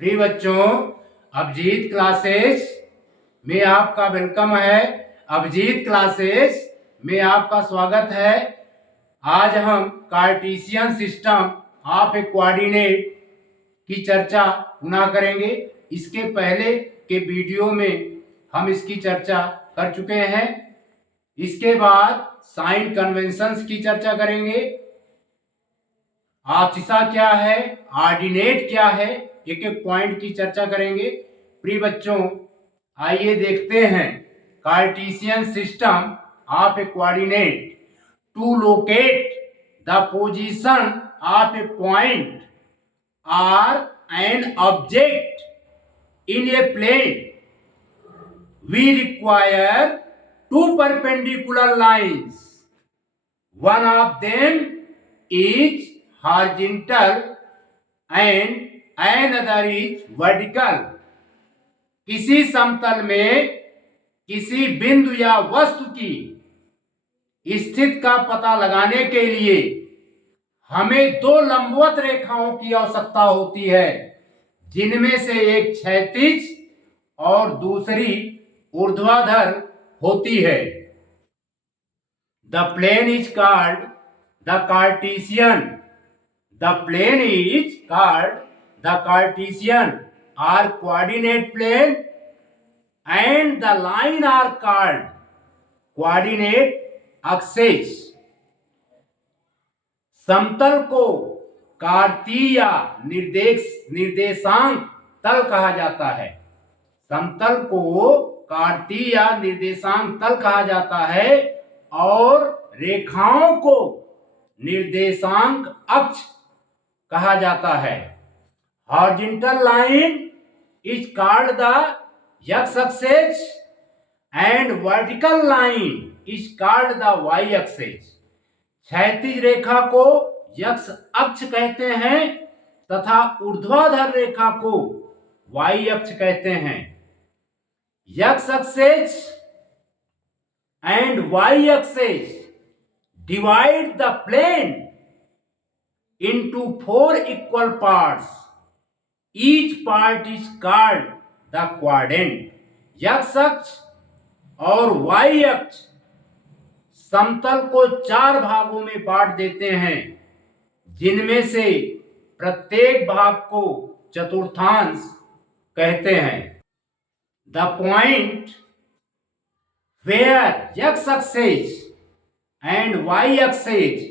प्रिय बच्चों, अभिजीत क्लासेस में आपका वेलकम है। अभिजीत क्लासेस में आपका स्वागत है। आज हम Cartesian system of a coordinate की चर्चा पुनः करेंगे। इसके पहले के वीडियो में हम इसकी चर्चा कर चुके हैं। इसके बाद साइन कन्वेंशंस की चर्चा करेंगे। आपसिसा क्या है, ऑर्डिनेट क्या है, एक एक पॉइंट की चर्चा करेंगे। प्रिय बच्चों, आइए देखते हैं Cartesian system of a coordinate to locate the position of a point और an object in a plane. We require two perpendicular lines. One of them is horizontal and another is vertical. किसी समतल में किसी बिंदु या वस्तु की स्थिति का पता लगाने के लिए हमें दो लंबवत रेखाओं की आवश्यकता होती है, जिनमें से एक क्षैतिज और दूसरी ऊर्ध्वाधर होती है। The plane is called the Cartesian. The plane is called the Cartesian और coordinate plane and the line are called coordinate axis. समतल को कार्तीय निर्देशांक तल कहा जाता है। समतल को कार्तीय निर्देशांक तल कहा जाता है और रेखाओं को निर्देशांक अक्ष कहा जाता है। Horizontal line is called the x axis and vertical line is called the y axis. क्षैतिज रेखा को एक्स अक्ष कहते हैं तथा ऊर्ध्वाधर रेखा को वाई अक्ष कहते हैं। X axis and y axis divide the plane into four equal parts. Each part is called the quadrant. X अक्ष और वाई अक्ष समतल को चार भागों में बांट देते हैं, जिनमें से प्रत्येक भाग को चतुर्थांश कहते हैं। The point where x axis and y axis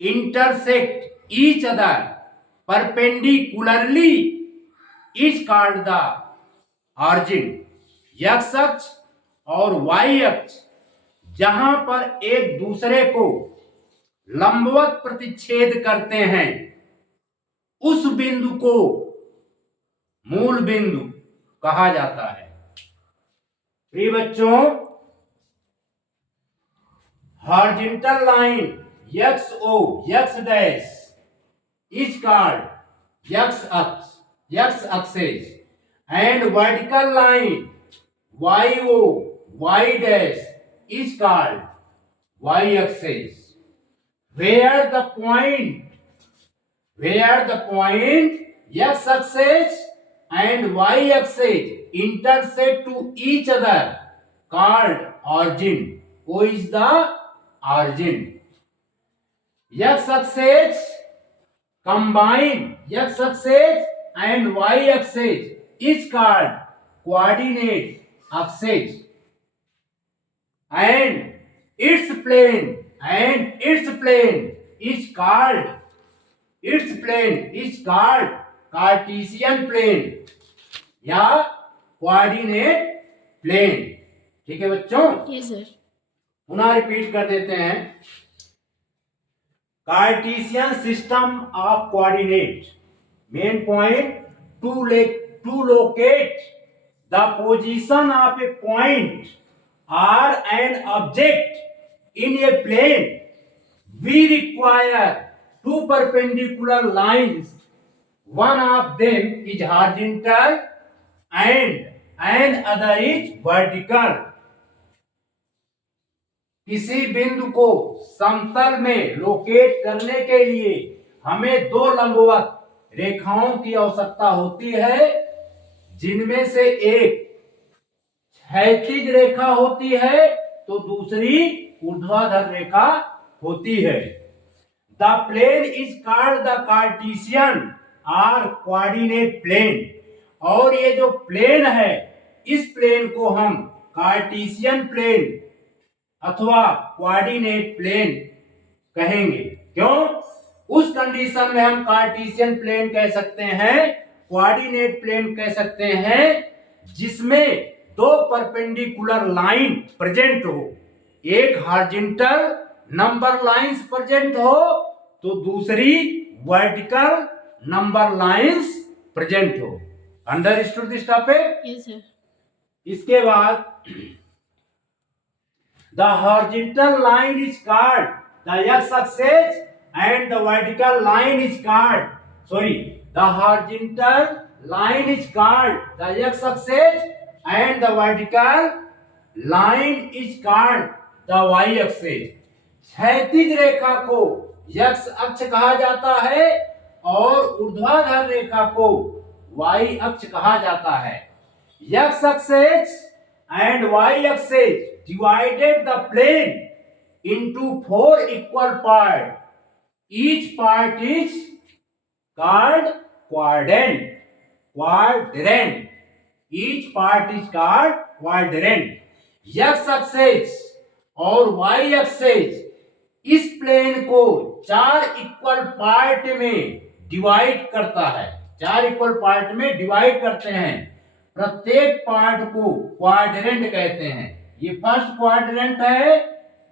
intersect each other perpendicularly is called the origin. X अक्ष और वाई अक्ष जहां पर एक दूसरे को लंबवत प्रतिच्छेद करते हैं, उस बिंदु को मूल बिंदु कहा जाता है। प्रिय बच्चों, horizontal line XO X dash is called X axis and vertical line YO Y dash is called Y axis. Where the point X axis and Y axis intersect to each other called origin. O is the origin. X axis combine X axis and Y axis is called coordinate axis, and its plane is called Cartesian plane या coordinate plane। ठीक है बच्चों? Yes sir. पुनः repeat कर देते हैं। Cartesian system of coordinate. Main point, to locate the position of a point or an object in a plane, we require two perpendicular lines. One of them is horizontal and another is vertical. किसी बिंदु को समतल में locate करने के लिए हमें दो लंबवत रेखाओं की आवश्यकता होती है, जिनमें से एक क्षैतिज रेखा होती है तो दूसरी ऊर्ध्वाधर रेखा होती है। The plane is called the Cartesian और कोऑर्डिनेट प्लेन। और ये जो प्लेन है, इस प्लेन को हम कार्टेशियन प्लेन अथवा कोऑर्डिनेट प्लेन कहेंगे। क्यों? उस कंडीशन में हम कार्टेशियन प्लेन कह सकते हैं, कोऑर्डिनेट प्लेन कह सकते हैं, जिसमें दो परपेंडिकुलर लाइन प्रेजेंट हो, एक हॉरिजॉन्टल नंबर लाइंस प्रेजेंट हो तो दूसरी वर्टिकल नंबर लाइंस प्रेजेंट हो। Understood this topic? Yes sir. इसके बाद the horizontal line is called the x-axis and the vertical line is called the horizontal line is called the x-axis and the vertical line is called the y-axis। क्षैतिज रेखा को x अक्ष कहा जाता है और ऊर्ध्वाधर रेखा को y अक्ष कहा जाता है। x axis and y axis divided the plane into 4 equal parts. Each part is called quadrant. Quadrant. Each part is called quadrant. x axis और y axis इस प्लेन को 4 इक्वल पार्ट में डिवाइड करता है, 4 इक्वल पार्ट में divide करते हैं। प्रत्येक पार्ट को क्वाड्रेंट कहते हैं। ये फर्स्ट क्वाड्रेंट है,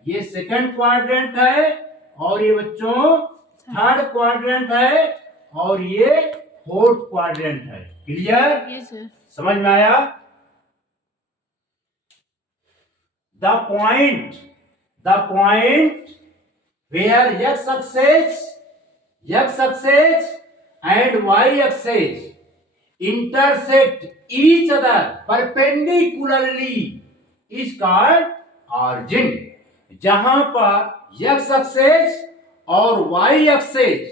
ये सेकंड क्वाड्रेंट है, और ये बच्चों थर्ड क्वाड्रेंट है, और ये फोर्थ क्वाड्रेंट है। क्लियर? Yes sir. समझ में आया? The point where x-axis and y-axis intersect each other perpendicularly is called origin। जहां पर x-axis और y-axis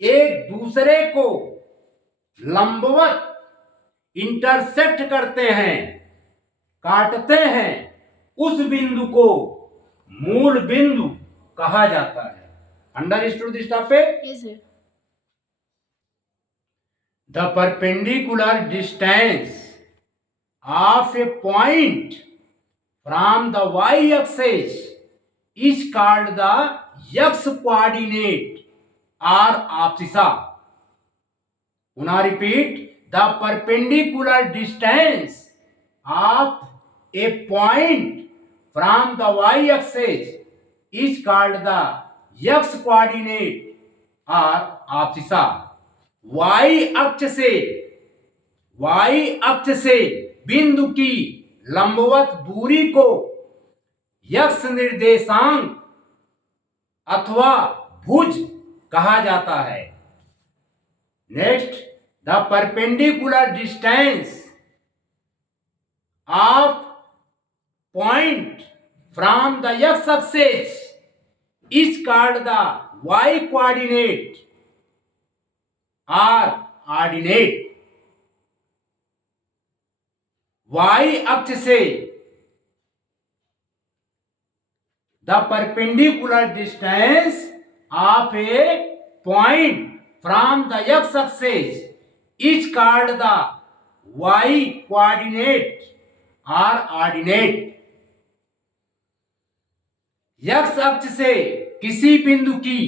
एक दूसरे को लंबवत इंटरसेक्ट करते हैं, काटते हैं, उस बिंदु को मूल बिंदु कहा जाता है। Understood this topic? Yes sir. The perpendicular distance of a point from the y axis is called the x coordinate or abscissa। Una repeat, the perpendicular distance of a point from the y axis is called the x coordinate or abscissa। y अक्ष से बिंदु की लंबवत दूरी को x निर्देशांक अथवा भुज कहा जाता है। Next, the perpendicular distance of point from the x axis is called the y coordinate or ordinate। y अक्ष से the perpendicular distance of a point from the x axis is called the y coordinate or ordinate। x अक्ष से किसी बिंदु की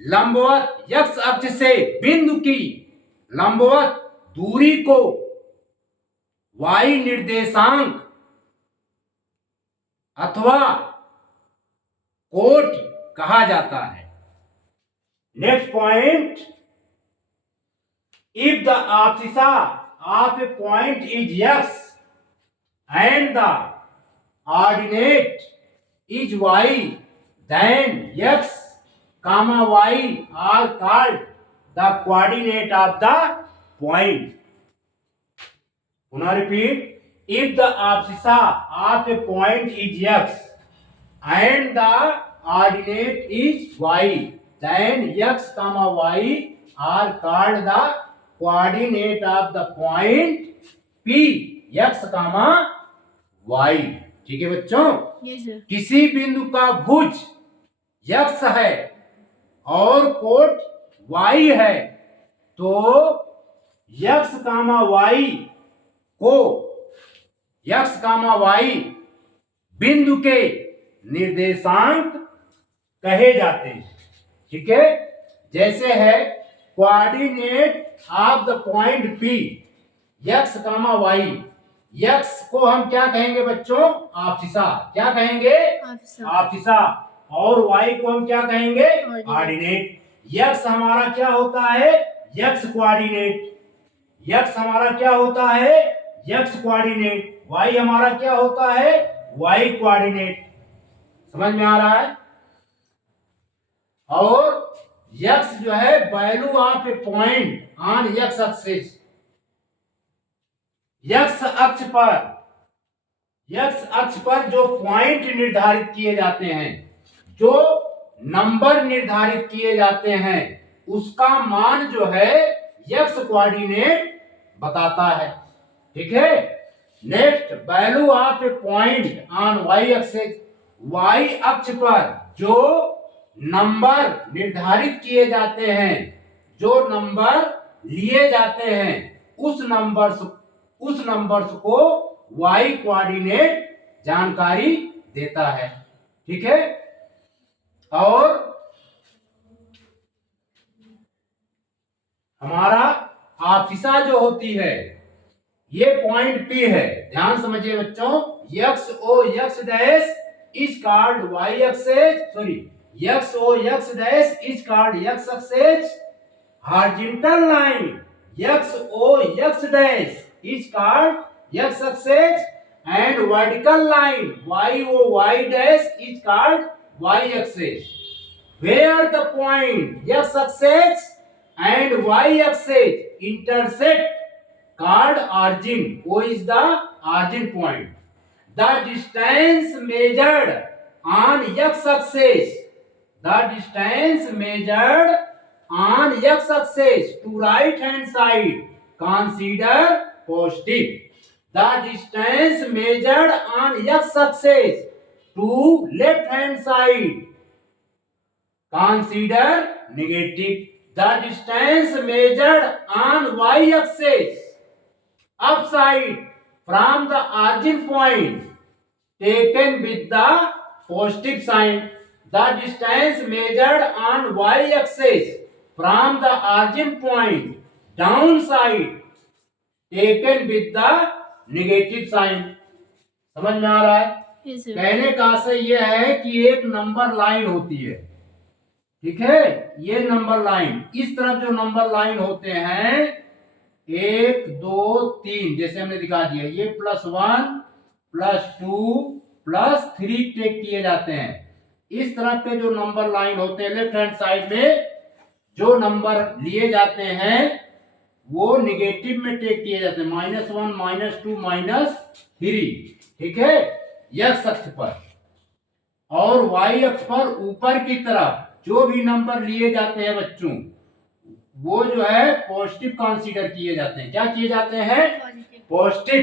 लंबवत x अक्ष से बिंदु की लंबवत दूरी को y निर्देशांक अथवा कोट कहा जाता है। Next point, if the abscissa of a point is x and the ordinate is y, then x comma y are called the coordinate of the point। Now repeat, if the abscissa of a point is x and the ordinate is y, then x comma y are called the coordinate of the point P x, y। ठीक है बच्चों, किसी बिंदु का भुज x है और coat y है तो x, y को x, y बिंदु के निर्देशांक कहे जाते हैं। ठीक है, जैसे है coordinate of the point P x, y। x को हम क्या कहेंगे बच्चों? आपसिसा। क्या कहेंगे? आपसिसा। और y को हम क्या कहेंगे? कोऑर्डिनेट। x हमारा क्या होता है? x coordinate. x हमारा क्या होता है? x coordinate. y हमारा क्या होता है? y coordinate. समझ में आ रहा है? और x जो है value of a point on x axis, x अक्ष पर जो पॉइंट निर्धारित किए जाते हैं, जो नंबर निर्धारित किए जाते हैं, उसका मान जो है x कोऑर्डिनेट बताता है। ठीक है, next value of a point on y axis, y अक्ष पर जो नंबर निर्धारित किए जाते हैं, जो नंबर लिए जाते हैं, उस नंबर्स को y कोऑर्डिनेट जानकारी देता है। ठीक है, और हमारा आपसिसा जो होती है, ये पॉइंट P है। ध्यान समझिए बच्चों, x dash is called y axis, sorry x dash is called x axis horizontal line, x dash is called x axis and vertical line y dash is called y axis, where the point x axis and y axis intersect called origin. O is the origin point. The distance measured on x axis, to right hand side consider positive. The distance measured on x axis to left hand side consider negative. The distance measured on y axis upside from the origin point taken with the positive sign. The distance measured on y axis from the origin point downside taken with the negative sign. समझ में आ रहा है? कहने का आशय यह है कि एक नंबर लाइन होती है। ठीक है, ये नंबर लाइन, इस तरफ जो नंबर लाइन होते हैं 1 2 3, जैसे हमने दिखा दिया, ये +1 +2 +3 टेक किए जाते हैं। इस तरफ के जो नंबर लाइन होते हैं लेफ्ट हैंड साइड में जो नंबर लिए जाते हैं वो निगेटिव में टेक किए जाते हैं, -1 -2 -3। ठीक है, x अक्ष पर, और y अक्ष पर ऊपर की तरफ जो भी नंबर लिए जाते हैं बच्चों, वो जो है पॉजिटिव कंसीडर किए जाते हैं। क्या किए जाते हैं? पॉजिटिव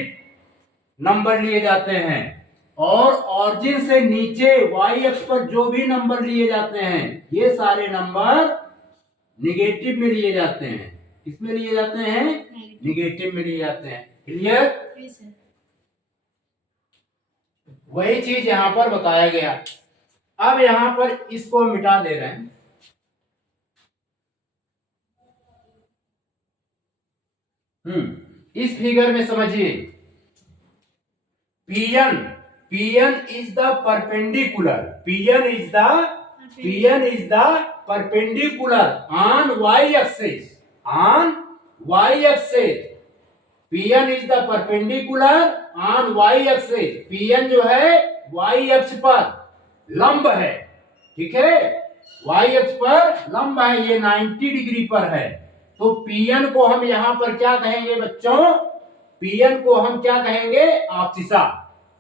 नंबर लिए जाते हैं। और ऑरिजिन से नीचे y अक्ष पर जो भी नंबर लिए जाते हैं, ये सारे नंबर निगेटिव में लिए जाते हैं। किसमें लिए जाते हैं? निगेटिव में लिए जाते हैं। क्लियर? वही चीज यहां पर बताया गया। अब यहां पर इसको मिटा दे रहे हैं। इस फिगर में समझिए, Pn is the perpendicular, Pn is the perpendicular on y axis, Pn is the perpendicular on y axis। Pn जो है y अक्ष पर लंब है। ठीक है, y अक्ष पर लंब है, ये 90 डिग्री पर है। तो Pn को हम यहां पर क्या कहेंगे बच्चों? Pn को हम क्या कहेंगे? आपसिसा।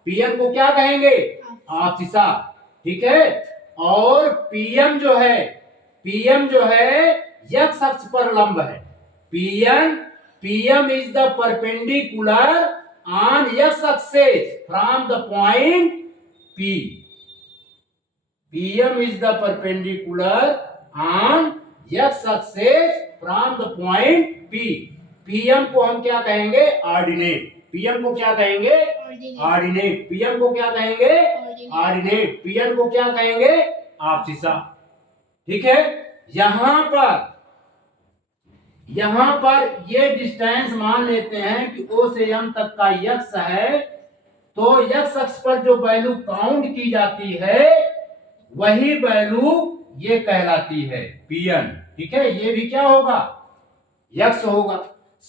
Pn को क्या कहेंगे? आपसिसा। ठीक है, और Pm जो है x अक्ष पर लंब है। PM is the perpendicular on x axis from the point P. PM is the perpendicular on x axis from the point P. PM को हम क्या कहेंगे? ऑर्डिनेट। PM को क्या कहेंगे? ऑर्डिनेट। PM को क्या कहेंगे? ऑर्डिनेट। PM को क्या कहेंगे? आपसिसा। ठीक है। यहां पर ये डिस्टेंस मान लेते हैं कि O से M तक का x है, तो x अक्ष पर जो वैल्यू काउंट की जाती है वही वैल्यू ये कहलाती है Pn। ठीक है। ये भी क्या होगा? x होगा।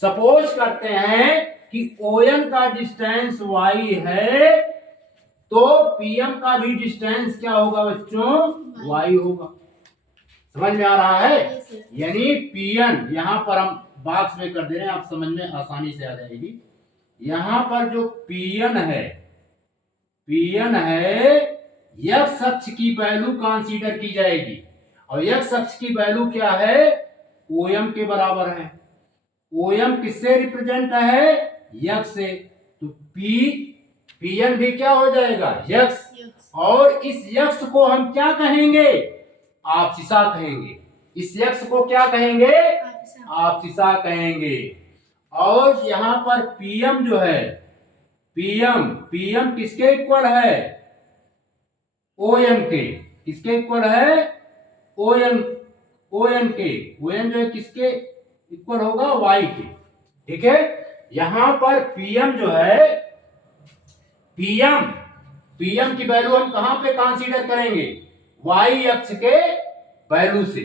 सपोज करते हैं कि ON का डिस्टेंस y है, तो PM का भी डिस्टेंस क्या होगा बच्चों? y होगा। समझ में आ रहा है? यानी Pn, यहां पर हम बॉक्स में कर दे रहे हैं, आप समझ में आसानी से आ जाएगी। यहां पर जो Pn है x अक्ष की वैल्यू कंसीडर की जाएगी, और x अक्ष की वैल्यू क्या है? OM के बराबर है। OM किससे रिप्रेजेंट है? x से। तो Pn भी क्या हो जाएगा? x। और इस x को हम क्या कहेंगे? आपसिसा कहेंगे। इस x को क्या कहेंगे? आपसिसा कहेंगे। और यहां पर PM जो है, PM किसके इक्वल है? OM के। किसके इक्वल है? OM के। OM जो है किसके इक्वल होगा? y के। ठीक है। यहां पर PM जो है, PM की वैल्यू हम कहां पे कंसीडर करेंगे? y अक्ष के वैल्यू से।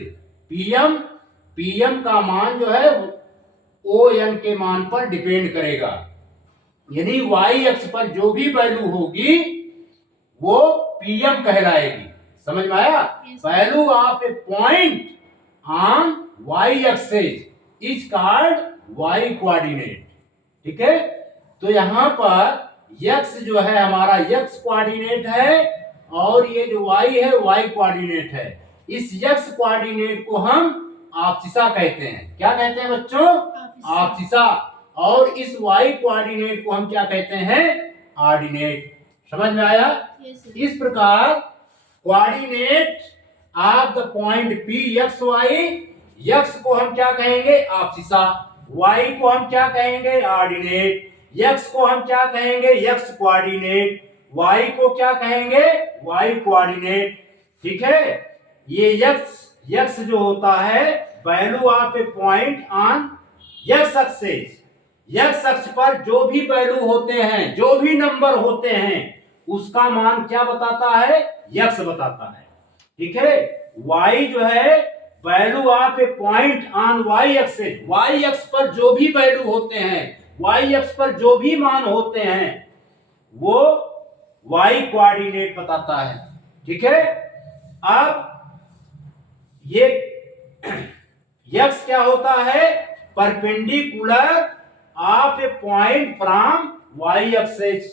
PM का मान जो है ON के मान पर डिपेंड करेगा। यानी y अक्ष पर जो भी वैल्यू होगी वो PM कहलाएगी। समझ में आया? Value of a point on y axis is called y coordinate. ठीक है। तो यहां पर x जो है हमारा x कोऑर्डिनेट है, और ये जो y है y कोऑर्डिनेट है। इस x कोऑर्डिनेट को हम आपसिसा कहते हैं। क्या कहते हैं बच्चों? आपसिसा। और इस y कोऑर्डिनेट को हम क्या कहते हैं? ऑर्डिनेट। समझ में आया? इस प्रकार coordinate of the point P x y, x को हम क्या कहेंगे? आपसिसा। y को हम क्या कहेंगे? ऑर्डिनेट। x को हम क्या कहेंगे? x coordinate. y को क्या कहेंगे? y coordinate. ठीक है। ये x जो होता है value of a point on x axis. x अक्ष पर जो भी वैल्यू होते हैं, जो भी नंबर होते हैं, उसका मान क्या बताता है? x बताता है। ठीक है। y जो है value of a point on y axis. y अक्ष पर जो भी वैल्यू होते हैं, y अक्ष पर जो भी मान होते हैं, वो y कोऑर्डिनेट बताता है। ठीक है। अब ये x क्या होता है? Perpendicular of a point from y axis.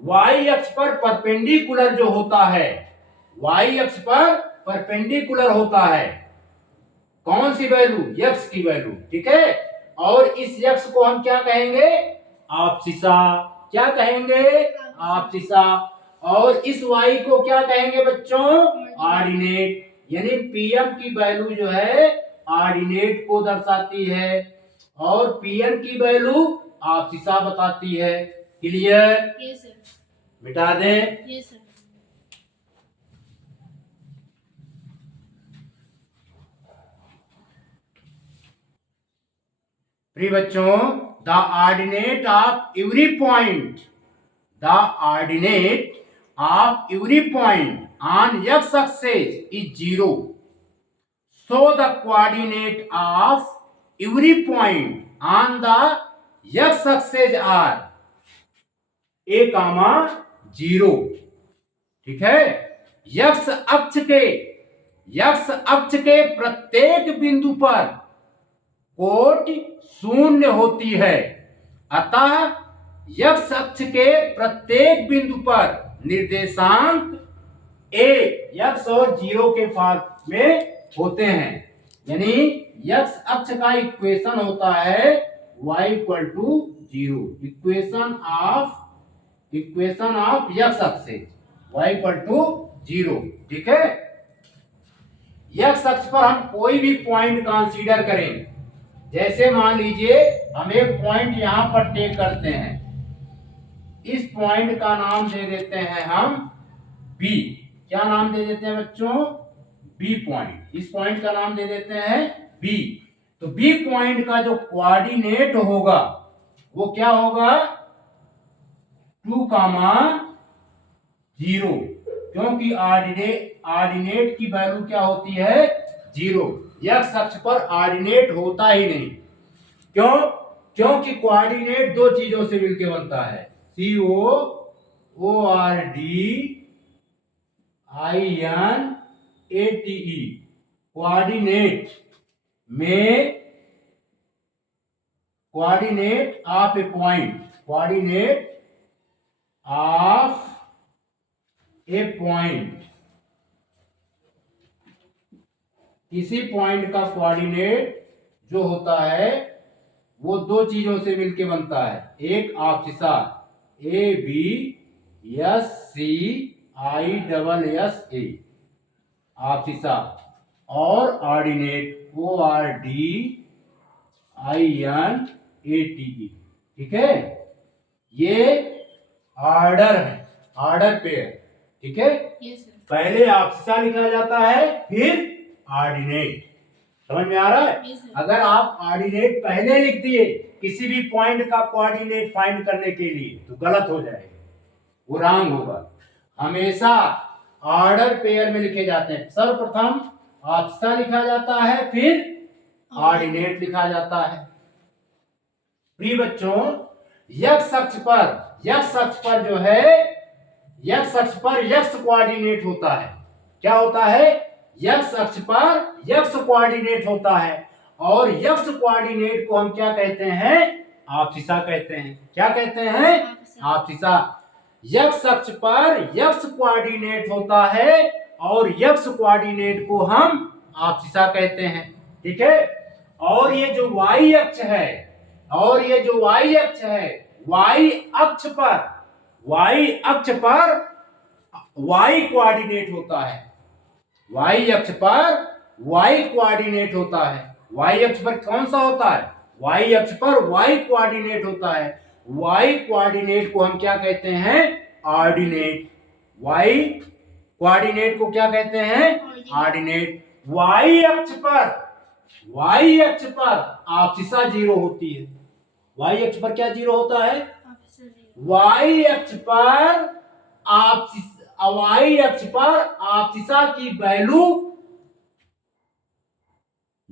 y अक्ष पर परपेंडिकुलर जो होता है, y अक्ष पर परपेंडिकुलर होता है कौन सी वैल्यू? x की वैल्यू। ठीक है। और इस x को हम क्या कहेंगे? आपसिसा। क्या कहेंगे? आपसिसा। और इस y को क्या कहेंगे बच्चों? ऑर्डिनेट। यानी PM की वैल्यू जो है ऑर्डिनेट को दर्शाती है, और Pn की वैल्यू आपसिसा बताती है। क्लियर? Yes sir. मिटा दें? Yes sir. प्रिय बच्चों, the ordinate of every point, the ordinate of every point on x axis is 0. So the coordinate of every point on the x axis are a, 0। ठीक है। x अक्ष के प्रत्येक बिंदु पर कोटि शून्य होती है, अतः x अक्ष के प्रत्येक बिंदु पर निर्देशांक a x और 0 के फॉर्म में होते हैं। यानी x अक्ष का इक्वेशन होता है y equal to 0। Equation of x axis y equal to 0। ठीक है, x अक्ष पर हम कोई भी पॉइंट कंसीडर करें, जैसे मान लीजिए हम एक पॉइंट यहां पर टेक करते हैं, इस पॉइंट का नाम दे देते हैं हम B। क्या नाम दे देते हैं बच्चों? B point. इस पॉइंट का नाम दे देते हैं B। तो B पॉइंट का जो कोऑर्डिनेट होगा वो क्या होगा? 2, 0, क्योंकि ऑर्डिनेट की वैल्यू क्या होती है? 0। x अक्ष पर ऑर्डिनेट होता ही नहीं। क्यों? क्योंकि कोऑर्डिनेट दो चीजों से मिलकर बनता है, COORDINATE। Coordinate of a point, coordinate of a point, किसी पॉइंट का कोऑर्डिनेट जो होता है वो दो चीजों से मिलके बनता है। एक ऑप्सिसा ABSCISSA ऑप्सिसा, और ऑर्डिनेट ORDINATE। ठीक है, ये ऑर्डर है, ऑर्डर पेयर। ठीक है, पहले ऑप्सिसा लिखा जाता है फिर ऑर्डिनेट। समझ में आ रहा है? अगर आप ऑर्डिनेट पहले लिख दिए किसी भी पॉइंट का कोऑर्डिनेट फाइंड करने के लिए तो गलत हो जाएगा, वो रॉन्ग होगा। हमेशा ऑर्डर पेयर में लिखे जाते हैं। सर्वप्रथम ऑप्सिसा लिखा जाता है फिर ऑर्डिनेट लिखा जाता है। प्रिय बच्चों, x अक्ष पर जो है, x अक्ष पर x कोऑर्डिनेट होता है। क्या होता है? x अक्ष पर x कोऑर्डिनेट होता है, और x कोऑर्डिनेट को हम क्या कहते हैं? ऑप्सिसा कहते हैं। क्या कहते हैं? ऑप्सिसा। x अक्ष पर x कोऑर्डिनेट होता है और x कोऑर्डिनेट को हम ऑप्सिसा कहते हैं। ठीक है, और ये जो y अक्ष है, y अक्ष पर y कोऑर्डिनेट होता है। y अक्ष पर y कोऑर्डिनेट होता है। y अक्ष पर कौन सा होता है? y अक्ष पर y कोऑर्डिनेट होता है। y कोऑर्डिनेट को हम क्या कहते हैं? ऑर्डिनेट। y कोऑर्डिनेट को क्या कहते हैं? ऑर्डिनेट। y अक्ष पर ऑप्सिसा 0 होती है। y अक्ष पर क्या 0 होता है? y अक्ष पर ऑप्सिसा की वैल्यू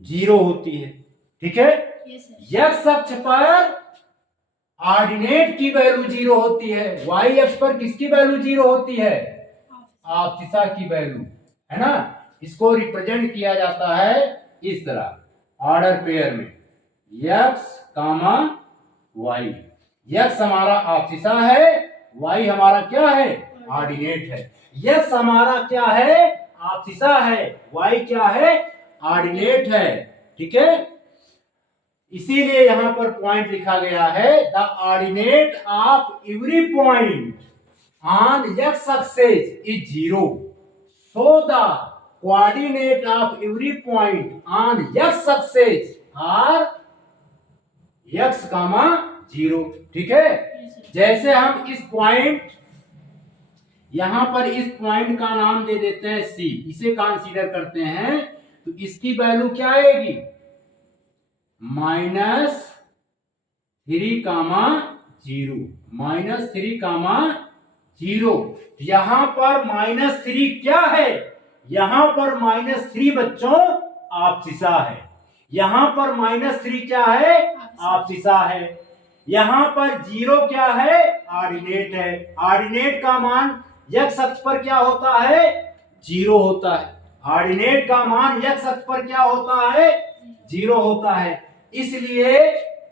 0 होती है। ठीक है, x अक्ष पर ऑर्डिनेट की वैल्यू 0 होती है। y अक्ष पर किसकी वैल्यू 0 होती है? ऑप्सिसा की वैल्यू, है ना। इसको रिप्रेजेंट किया जाता है इस तरह, ऑर्डर पेयर में x, y। x हमारा ऑप्सिसा है, y हमारा क्या है? ऑर्डिनेट है। x हमारा क्या है? ऑप्सिसा है, y क्या है? ऑर्डिनेट है। ठीक है, इसीलिए यहां पर पॉइंट लिखा गया है, the ordinate of every point on x axis is 0, so the coordinate of every point on x axis are x, 0। ठीक है, जैसे हम इस पॉइंट, यहां पर इस पॉइंट का नाम दे देते हैं C, इसे कंसीडर करते हैं, तो इसकी वैल्यू क्या आएगी? -3, 0। यहां पर -3 क्या है? यहां पर -3 बच्चों ऑप्सिसा है। यहां पर -3 क्या है? ऑप्सिसा है। यहां पर 0 क्या है? ऑर्डिनेट है। ऑर्डिनेट का मान x अक्ष पर क्या होता है? 0 होता है। ऑर्डिनेट का मान x अक्ष पर क्या होता है? 0 होता है। इसलिए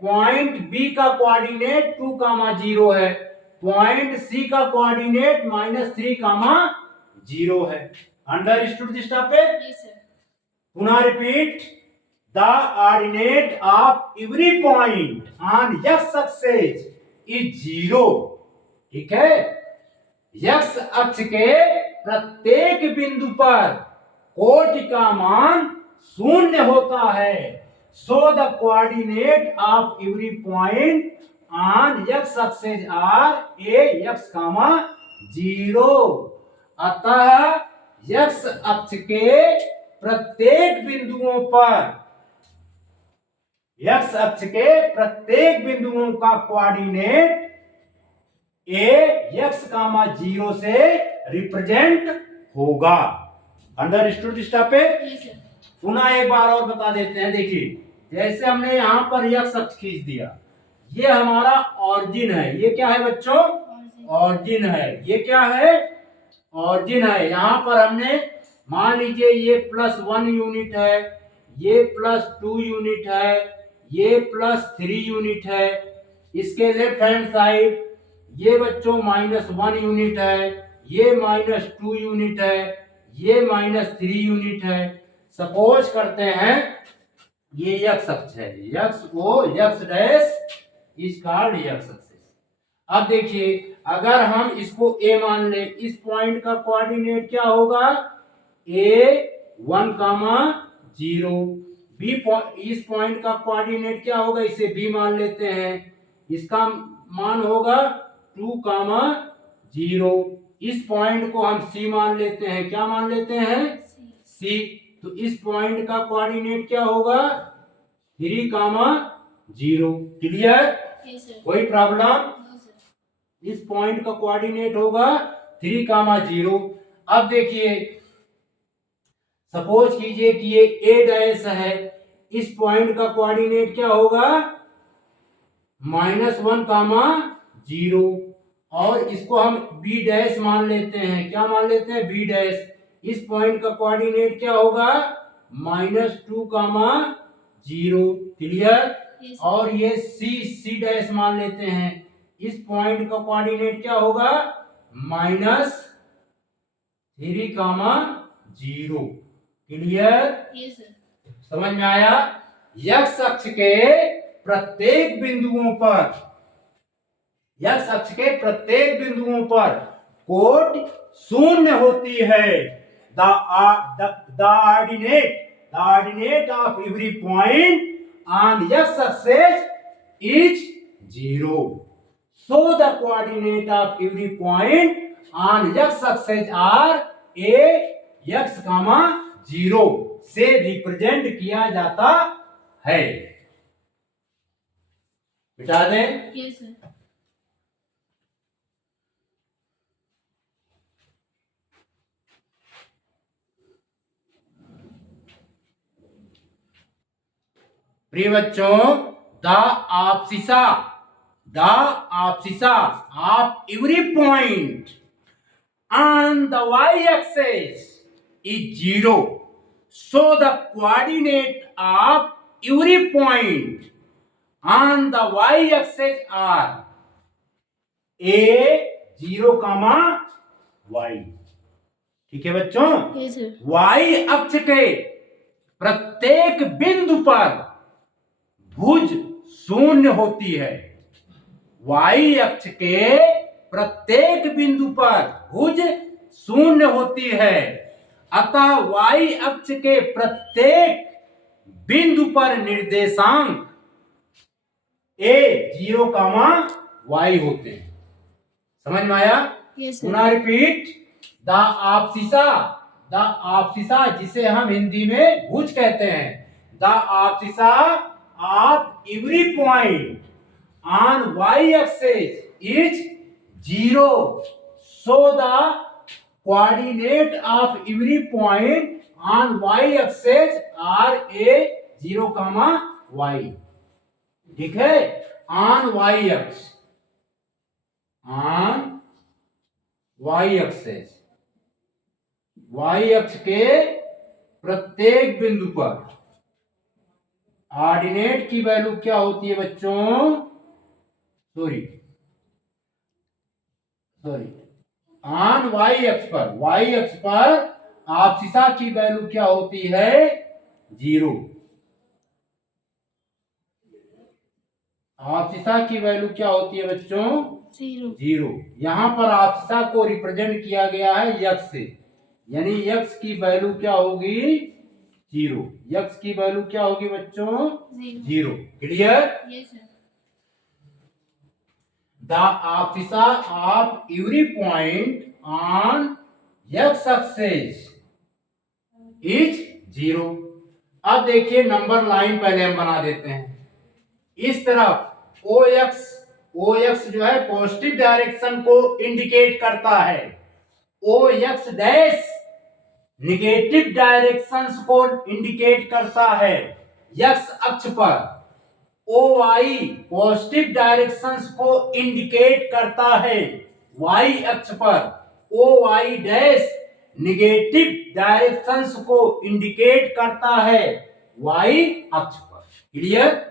पॉइंट B का कोऑर्डिनेट 2, 0 है। पॉइंट C का कोऑर्डिनेट -3, 0 है। Understood this topic? पुनः repeat, the ordinate of every point on x axis is 0। ठीक है, x अक्ष के प्रत्येक बिंदु पर कोटि का मान 0 होता है। सो the coordinate of every point on x axis are ax, 0। अतः x अक्ष के प्रत्येक बिंदुओं पर x अक्ष के प्रत्येक बिंदुओं का कोऑर्डिनेट a x, 0 से रिप्रेजेंट होगा। Understood this topic? पुनः एक बार और बता देते हैं। देखिए, जैसे हमने यहाँ पर x अक्ष खींच दिया, ये हमारा ऑरिजिन है। ये क्या है बच्चों? ऑरिजिन है। ये क्या है? ऑरिजिन है। यहाँ पर हमने मान लीजिए ये +1 यूनिट है, ये +2 यूनिट है, ये +3 यूनिट है। इसके लेफ्ट हैंड साइड ये बच्चों -1 यूनिट है, ये -2 यूनिट है, ये -3 यूनिट है। सपोज करते हैं ये x अक्ष है, x dash is called x axis. अब देखिए, अगर हम इसको a मान ले, इस पॉइंट का कोऑर्डिनेट क्या होगा? a1, 0। इस पॉइंट का कोऑर्डिनेट क्या होगा? इसे b मान लेते हैं, इसका मान होगा 2, 0। इस पॉइंट को हम C मान लेते हैं। क्या मान लेते हैं? C। तो इस पॉइंट का कोऑर्डिनेट क्या होगा? 3, 0। क्लियर? कोई प्रॉब्लम? इस पॉइंट का कोऑर्डिनेट होगा 3, 0। अब देखिए, सपोज कीजिए कि ये A डैश है, इस पॉइंट का कोऑर्डिनेट क्या होगा? -1, 0। और इसको हम B डैश मान लेते हैं। क्या मान लेते हैं? B dash. इस पॉइंट का कोऑर्डिनेट क्या होगा? -2, 0। क्लियर? और ये C डैश मान लेते हैं। इस पॉइंट का कोऑर्डिनेट क्या होगा? -3, 0। क्लियर? समझ में आया? x अक्ष के प्रत्येक बिंदुओं पर कोट 0 होती है। The ordinate of every point on x axis is 0। So the coordinate of every point on x axis are ax, 0 से रिप्रेजेंट किया जाता है। बिठा दें? Yes sir. प्रिय बच्चों, the abscissa of every point on the y-axis is 0. So the coordinate of every point on the y-axis are a 0, y। ठीक है बच्चों? y अक्ष के प्रत्येक बिंदु पर भुज 0 होती है। y अक्ष के प्रत्येक बिंदु पर भुज 0 होती है। अतः y अक्ष के प्रत्येक बिंदु पर निर्देशांक a 0, y होते हैं। समझ में आया? पुनः रिपीट। द abscissa जिसे हम हिंदी में भुज कहते हैं। The abscissa of every point on y-axis is 0. So the coordinate of every point on y-axis are a 0, y। ठीक है? on y-axis, y अक्ष के प्रत्येक बिंदु पर ऑर्डिनेट की वैल्यू क्या होती है बच्चों? सॉरी, ऑन y अक्ष पर abscissa की वैल्यू क्या होती है? 0। आपसिसा की वैल्यू क्या होती है बच्चों? 0। यहाँ पर आपसिसा को रिप्रेजेंट किया गया है यक्स से, यानी यक्स की वैल्यू क्या होगी? 0। यक्स की वैल्यू क्या होगी बच्चों? 0। Clear? The abscissa of every point on x axis is 0। अब देखिए नंबर लाइन पहले हम बना देते हैं। इस तरफ ओ एक्स जो है पॉजिटिव डायरेक्शन को इंडिकेट करता है, O x dash negative directions को इंडिकेट करता है एक्स अक्ष पर। ओ वाई पॉजिटिव डायरेक्शंस को इंडिकेट करता है वाई अक्ष पर। O y dash negative directions को इंडिकेट करता है वाई अक्ष पर। क्लियर?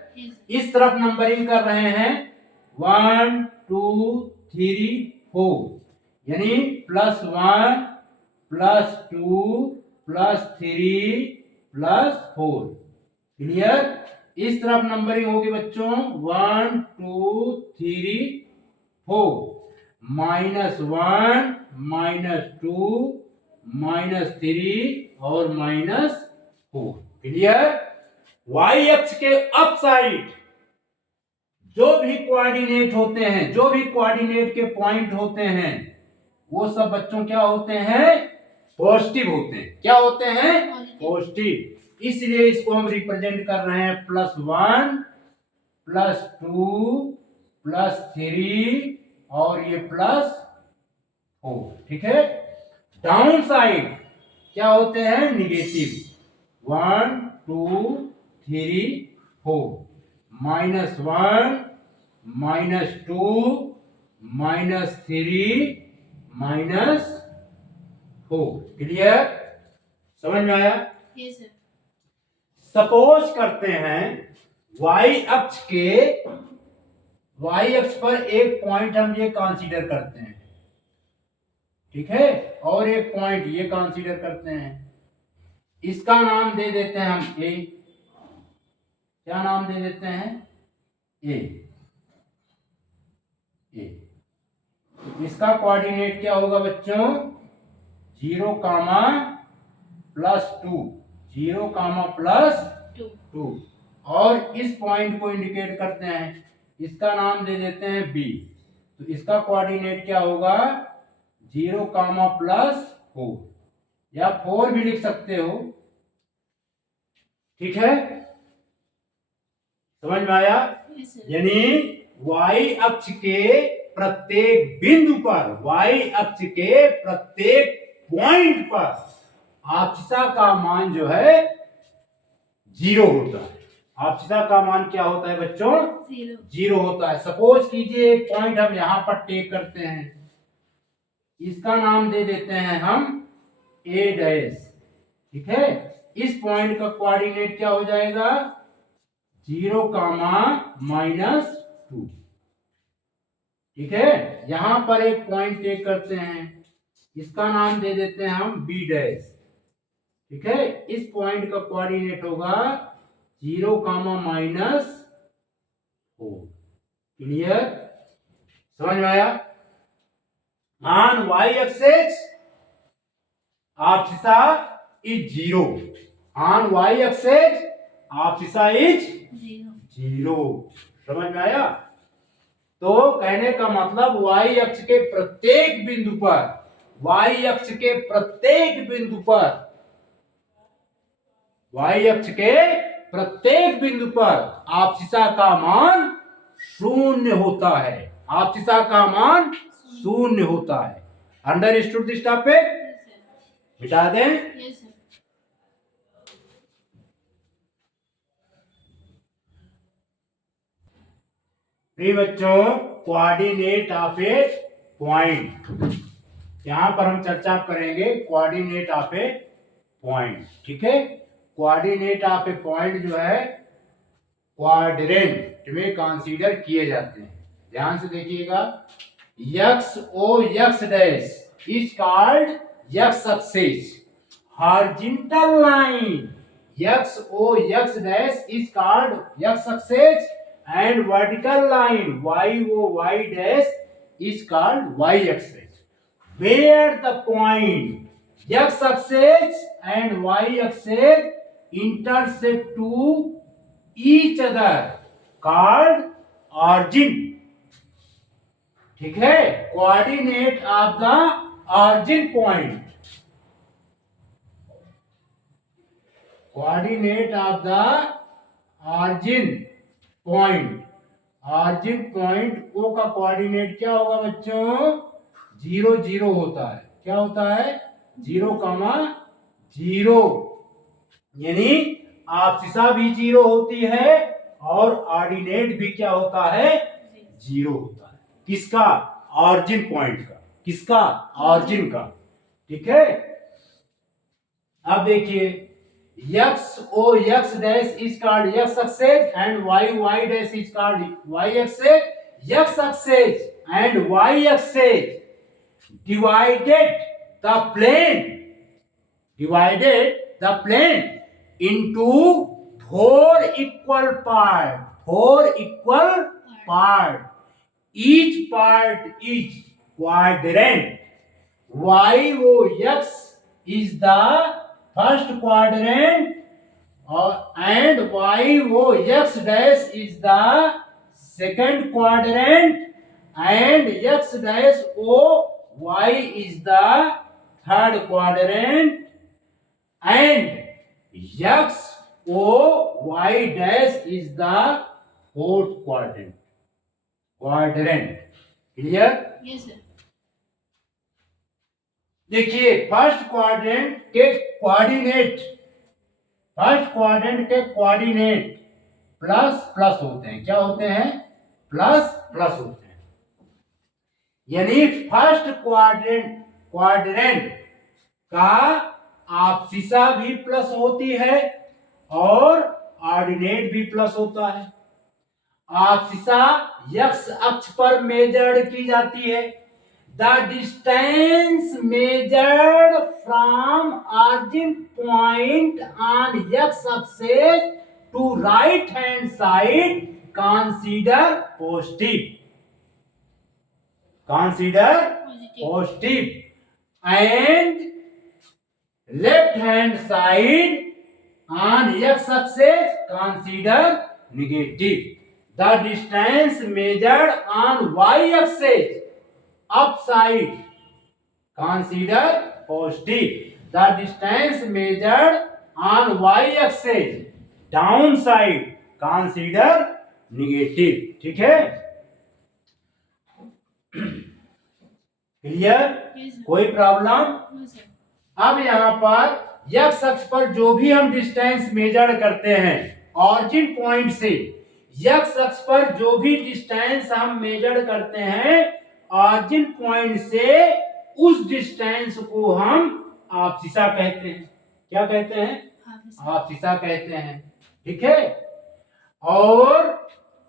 इस तरफ नंबरिंग कर रहे हैं 1 2 3 4, यानी +1 +2 +3 +4। क्लियर? इस तरफ नंबरिंग होगी बच्चों 1 2 3 4, -1 -2 -3 और -4। क्लियर? वाई अक्ष के अप साइड जो भी कोऑर्डिनेट होते हैं, जो भी कोऑर्डिनेट के पॉइंट होते हैं, वो सब बच्चों क्या होते हैं? पॉजिटिव होते हैं। क्या होते हैं? पॉजिटिव। इसलिए इसको हम रिप्रेजेंट कर रहे हैं +1 +2 +3 और ये +4। ठीक है? डाउन साइड क्या होते हैं? निगेटिव। 1 2 3 4, -1 -2 -3 -4। क्लियर? समझ में आया? सपोज करते हैं वाई अक्ष पर एक पॉइंट हम ये कंसीडर करते हैं, ठीक है, और एक पॉइंट ये कंसीडर करते हैं। इसका नाम दे देते हैं हम ए। क्या नाम दे देते हैं? ए। इसका कोऑर्डिनेट क्या होगा बच्चों? 0, +2 0, +2। और इस पॉइंट को इंडिकेट करते हैं, इसका नाम दे देते हैं बी। तो इसका कोऑर्डिनेट क्या होगा? 0, +4 या 4 भी लिख सकते हो। ठीक है? समझ में आया? यानी वाई अक्ष के प्रत्येक बिंदु पर, वाई अक्ष के प्रत्येक पॉइंट पर आपसिसा का मान जो है 0 होता है। आपसिसा का मान क्या होता है बच्चों? 0 होता है। सपोज कीजिए एक पॉइंट हम यहां पर टेक करते हैं, इसका नाम दे देते हैं हम ए डैश। ठीक है? इस पॉइंट का कोऑर्डिनेट क्या हो जाएगा? 0, -2। ठीक है? यहां पर एक पॉइंट टेक करते हैं, इसका नाम दे देते हैं हम बी डैश। ठीक है? इस पॉइंट का कोऑर्डिनेट होगा 0, -4। क्लियर? समझ में आया? On Y axis abscissa is 0। On Y axis abscissa is 0। समझ में आया? तो कहने का मतलब वाई अक्ष के प्रत्येक बिंदु पर, वाई अक्ष के प्रत्येक बिंदु पर, वाई अक्ष के प्रत्येक बिंदु पर आपसिसा का मान 0 होता है। आपसिसा का मान 0 होता है। Understood this topic? मिटा दें? प्रिय बच्चों, कोऑर्डिनेट ऑफ ए पॉइंट, यहां पर हम चर्चा करेंगे कोऑर्डिनेट ऑफ ए पॉइंट। ठीक है? कोऑर्डिनेट ऑफ ए पॉइंट जो है क्वाड्रेंट में कंसीडर किए जाते हैं। ध्यान से देखिएगा, x O x dash is called x axis. Horizontal line x O x dash is called x axis and vertical line YOY dash is called y-axis, where the point x-axis and y-axis intersect to each other called origin. ठीक है, coordinate of the origin point, coordinate of the origin point, origin point O का coordinate क्या होगा बच्चों? 0 0 होता है। क्या होता है? 0,0, यानी आपसिसा भी 0 होती है और ऑर्डिनेट भी क्या होता है? 0 होता है। किसका? ऑरिजिन पॉइंट का। किसका? ऑरिजिन का। ठीक है, अब देखिए x dash is called x axis and y dash is called y axis. x axis and y axis divided the plane into four equal part. Each part is quadrant. YOX is the first quadrant and YOX dash is the second quadrant and X dash OY is the third quadrant and XOY dash is the fourth quadrant. Clear? Yes sir. देखिए first quadrant के coordinate plus plus होते हैं. क्या होते हैं? Plus plus होते हैं. यानी फर्स्ट क्वाड्रेंट का आपसिसा भी प्लस होती है और ऑर्डिनेट भी प्लस होता है. आपसिसा x अक्ष पर मेजर्ड की जाती है. The distance measured from origin point on x axis to right hand side consider positive and left hand side on x axis consider negative. The distance measured on y-axis upside consider positive. The distance measured on y-axis downside consider negative. ठीक है? Clear? कोई problem? अब यहाँ पर x अक्ष पर जो भी हम डिस्टेंस मेजर करते हैं ऑरिजिन पॉइंट से, x अक्ष पर जो भी डिस्टेंस हम मेजर करते हैं ऑरिजिन पॉइंट से, उस डिस्टेंस को हम आपसिसा कहते हैं. क्या कहते हैं? आपसिसा कहते हैं. ठीक है, और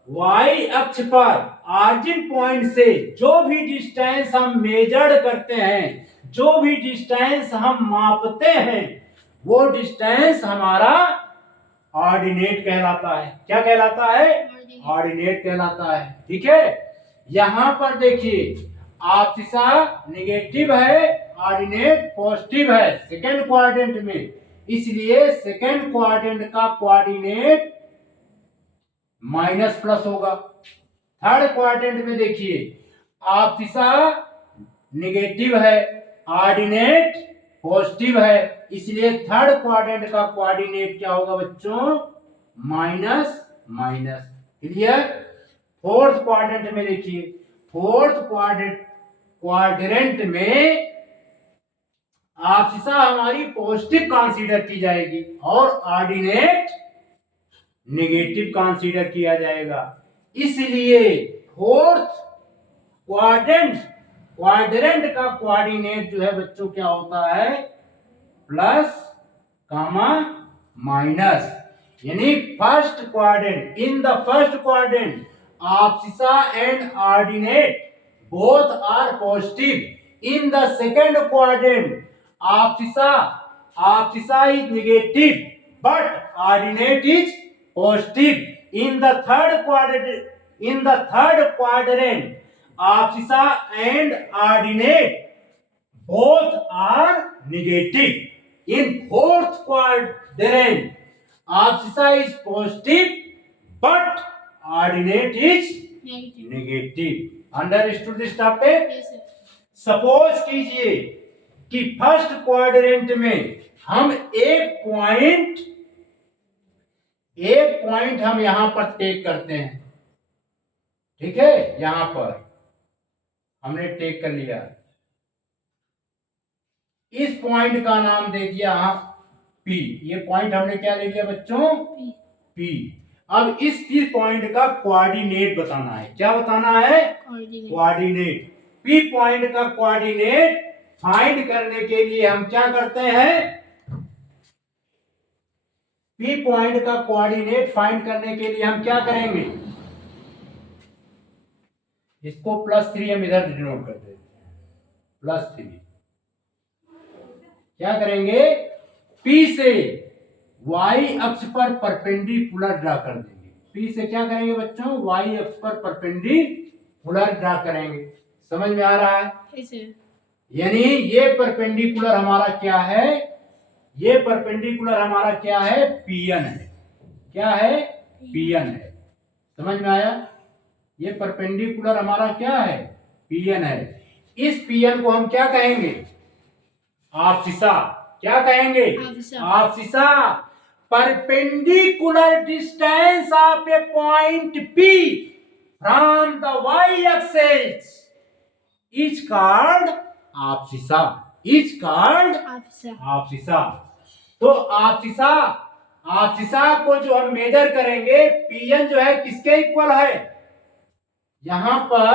y अक्ष पर ऑरिजिन पॉइंट से जो भी डिस्टेंस हम मेजर करते हैं, जो भी डिस्टेंस हम मापते हैं, वो डिस्टेंस हमारा ऑर्डिनेट कहलाता है. क्या कहलाता है? ऑर्डिनेट कहलाता है. ठीक है, यहां पर देखिए आपसिसा नेगेटिव है, ऑर्डिनेट पॉजिटिव है सेकेंड क्वाड्रेंट में, इसलिए सेकेंड क्वाड्रेंट का कोऑर्डिनेट माइनस प्लस होगा. थर्ड क्वाड्रेंट में देखिए आपसिसा नेगेटिव है, ऑर्डिनेट पॉजिटिव है, इसलिए थर्ड क्वाड्रेंट का कोऑर्डिनेट क्या होगा बच्चों? Minus minus. Clear? Fourth quadrant में देखिए, फोर्थ क्वाड्रेंट में आपसिसा हमारी पॉजिटिव कंसीडर की जाएगी और ऑर्डिनेट नेगेटिव कंसीडर किया जाएगा. इसलिए फोर्थ क्वाड्रेंट का कोऑर्डिनेट जो है बच्चों क्या होता है? Plus comma minus. यानी first quadrant, in the first quadrant abscissa and ordinate both are positive. In the second quadrant abscissa is negative but ordinate is positive. in the third quadrant, abscissa and ordinate both are negative. In fourth quadrant, abscissa is positive, but ordinate is negative. Understood this topic? Yes, sir. Suppose कीजिए कि first quadrant में हम एक point हम यहां पर take करते हैं, ठीक है, यहां पर हमने टेक कर लिया, इस पॉइंट का नाम दे दिया पी। ये पॉइंट हमने क्या ले लिया बच्चों? पी। अब इस पॉइंट का कोऑर्डिनेट बताना है। क्या बताना है? कोऑर्डिनेट। पी पॉइंट का कोऑर्डिनेट फाइंड करने के लिए हम क्या करते हैं? पी पॉइंट का कोऑर्डिनेट फाइंड करने के लिए हम क्या करेंगे? इसको +3 हम इधर डिनोट कर देते हैं, +3। क्या करेंगे? P से y अक्ष पर परपेंडिकुलर ड्रा कर देंगे। P से क्या करेंगे बच्चों? y अक्ष पर परपेंडिकुलर ड्रा करेंगे। समझ में आ रहा है? यानी ये परपेंडिकुलर हमारा क्या है? ये परपेंडिकुलर हमारा क्या है? Pn है। क्या है? Pn है। समझ में आया? ये परपेंडिकुलर हमारा क्या है? Pn है। इस Pn को हम क्या कहेंगे? आपसिसा। क्या कहेंगे? Abscissa. Perpendicular distance of a point P from the y axis is called abscissa. Is called abscissa. तो आपसिसा को जो हम मेजर करेंगे, Pn जो है किसके इक्वल है? यहां पर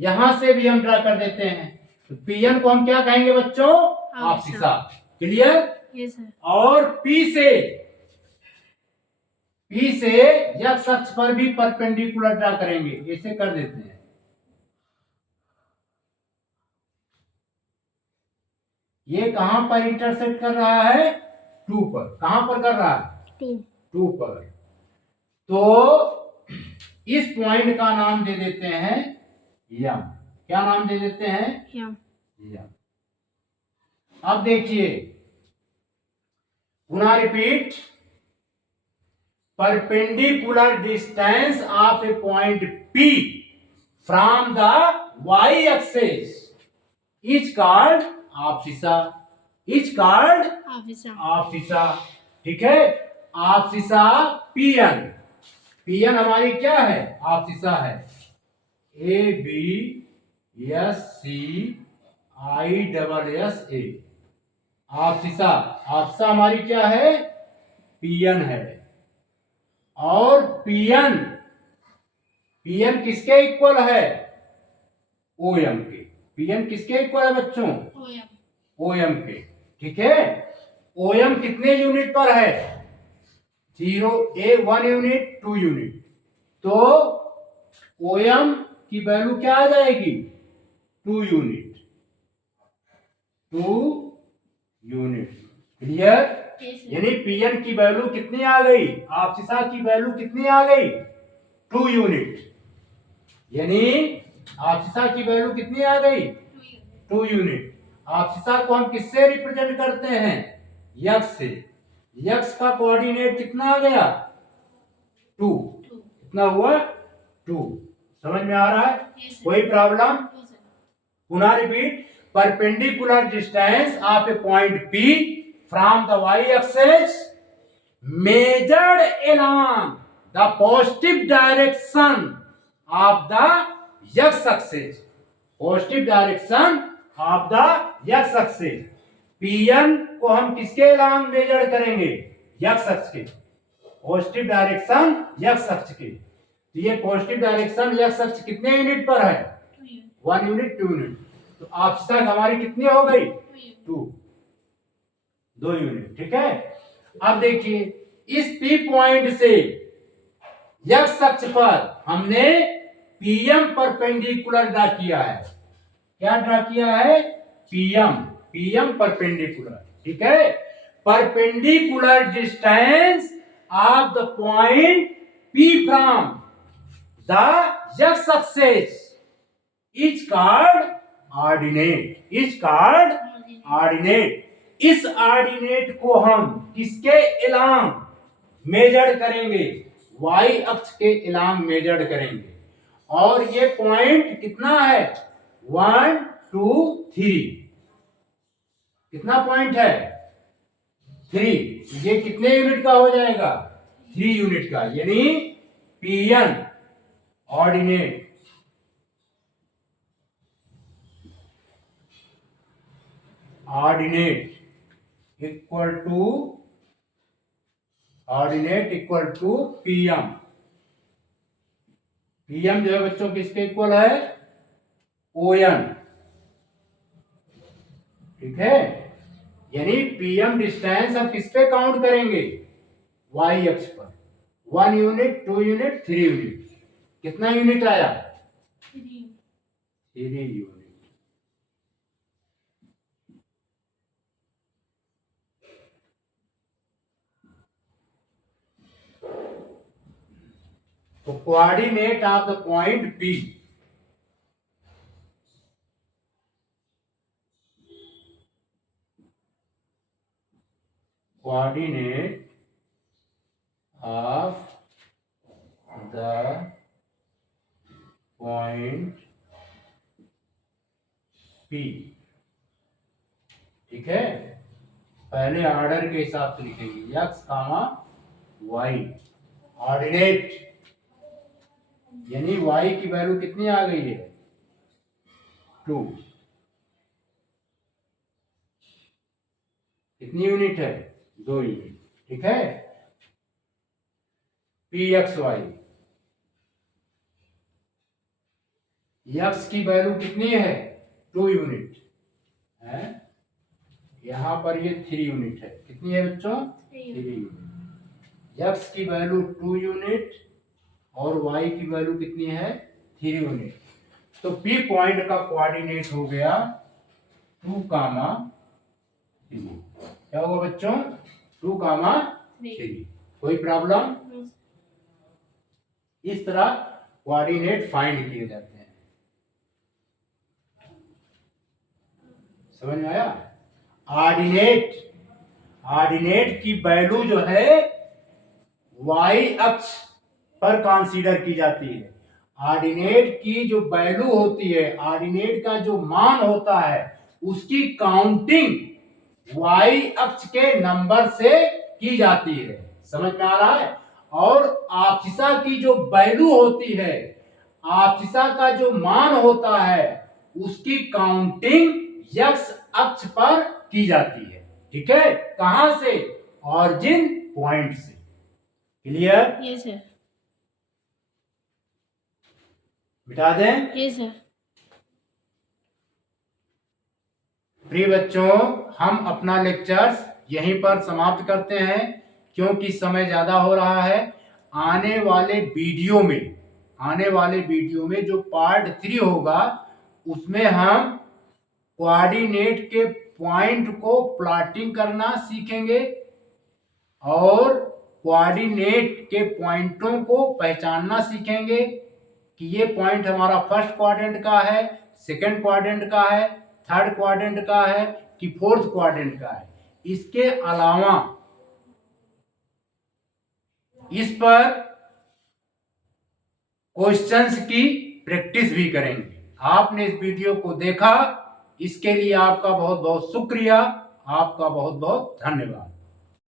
यहां से भी हम ड्रा कर देते हैं। तो Pn को हम क्या कहेंगे बच्चों? आपसिसा। क्लियर? Yes sir. और P से x अक्ष पर भी परपेंडिकुलर ड्रा करेंगे। ऐसे कर देते हैं। ये कहां पर इंटरसेक्ट कर रहा है? 2 पर। कहां पर कर रहा है? 2 पर। तो इस पॉइंट का नाम दे देते हैं यम। क्या नाम दे देते हैं? यम। अब देखिए, पुनः repeat. Perpendicular distance of a point P from the y axis is called abscissa. Is called abscissa. ठीक है? आपसिसा Pn हमारी क्या है? आपसिसा है। ABSCISSA। आपसिसा हमारी क्या है? Pn है। और Pn किसके इक्वल है? OM के। Pn किसके इक्वल है बच्चों? OM के। ठीक है? OM कितने यूनिट पर है? 1 यूनिट, 2 यूनिट। तो OM की वैल्यू क्या आ जाएगी? 2 यूनिट। 2 यूनिट। क्लियर? यानी Pn की वैल्यू कितनी आ गई? आपसिसा की वैल्यू कितनी आ गई? 2 यूनिट। यानी आपसिसा की वैल्यू कितनी आ गई? 2 यूनिट। आपसिसा को हम किससे रिप्रेजेंट करते हैं? x से। x का कोऑर्डिनेट कितना आ गया? 2। कितना हुआ? 2। समझ में आ रहा है? कोई प्रॉब्लम? पुनः repeat. Perpendicular distance of a point P from the y axis measured along the positive direction of the x axis। Positive direction of the x axis। Pn को हम किसके along मेजर करेंगे? x अक्ष के। Positive direction x अक्ष के। तो ये पॉजिटिव डायरेक्शन x अक्ष कितने यूनिट पर है? 1 यूनिट, 2 यूनिट। तो आपसिसा हमारी कितनी हो गई? 2 यूनिट। ठीक है? अब देखिए, इस P पॉइंट से x अक्ष पर हमने Pm परपेंडिकुलर ड्रा किया है। क्या ड्रा किया है? Pm perpendicular. ठीक है? Perpendicular distance of the point P from the x-axis is called ordinate. Is called ordinate. इस ऑर्डिनेट को हम किसके इलाम मेजर करेंगे? y अक्ष के इलाम मेजर करेंगे। और ये पॉइंट कितना है? 1 2 3। कितना पॉइंट है? 3। ये कितने यूनिट का हो जाएगा? 3 यूनिट का, यानी Pn ordinate equal to Pm। Pm जो है बच्चों किसके इक्वल है? ON। ठीक है, यानी Pm डिस्टेंस हम किस पे काउंट करेंगे? y अक्ष पर। 1 यूनिट, 2 यूनिट, 3 यूनिट। कितना यूनिट आया? 3 यूनिट। तो coordinate of the point P coordinate of the point P। ठीक है, पहले ऑर्डर के हिसाब से लिखेंगे x, y। ऑर्डिनेट यानी y की वैल्यू कितनी आ गई है? 2। कितनी यूनिट है? 2 यूनिट। ठीक है, pxy x की वैल्यू कितनी है? 2 यूनिट है। यहां पर ये 3 यूनिट है। कितनी है बच्चों? 3 यूनिट। x की वैल्यू 2 यूनिट और y की वैल्यू कितनी है? 3 यूनिट। तो P पॉइंट का कोऑर्डिनेट हो गया 2, 3। क्या होगा बच्चों? 2, 3। कोई प्रॉब्लम? इस तरह कोऑर्डिनेट फाइंड किए जाते हैं। समझ में आया? ऑर्डिनेट की वैल्यू जो है y अक्ष पर कंसीडर की जाती है। ऑर्डिनेट की जो वैल्यू होती है, ऑर्डिनेट का जो मान होता है, उसकी काउंटिंग y अक्ष के नंबर से की जाती है। समझ में आ रहा है? और आपसिसा की जो वैल्यू होती है, आपसिसा का जो मान होता है, उसकी काउंटिंग x अक्ष पर की जाती है। ठीक है, कहां से? ऑरिजिन पॉइंट से। क्लियर? Yes sir. मिटा दें? Yes sir. प्रिय बच्चों, हम अपना लेक्चर्स यहीं पर समाप्त करते हैं, क्योंकि समय ज्यादा हो रहा है। आने वाले वीडियो में जो पार्ट 3 होगा, उसमें हम कोऑर्डिनेट के पॉइंट को प्लॉटिंग करना सीखेंगे और कोऑर्डिनेट के पॉइंटों को पहचानना सीखेंगे कि ये पॉइंट हमारा फर्स्ट क्वाड्रेंट का है, सेकंड क्वाड्रेंट का है, थर्ड क्वाड्रेंट का है कि फोर्थ क्वाड्रेंट का है। इसके अलावा इस पर क्वेश्चंस की प्रैक्टिस भी करेंगे। आपने इस वीडियो को देखा, इसके लिए आपका बहुत बहुत शुक्रिया, आपका बहुत बहुत धन्यवाद।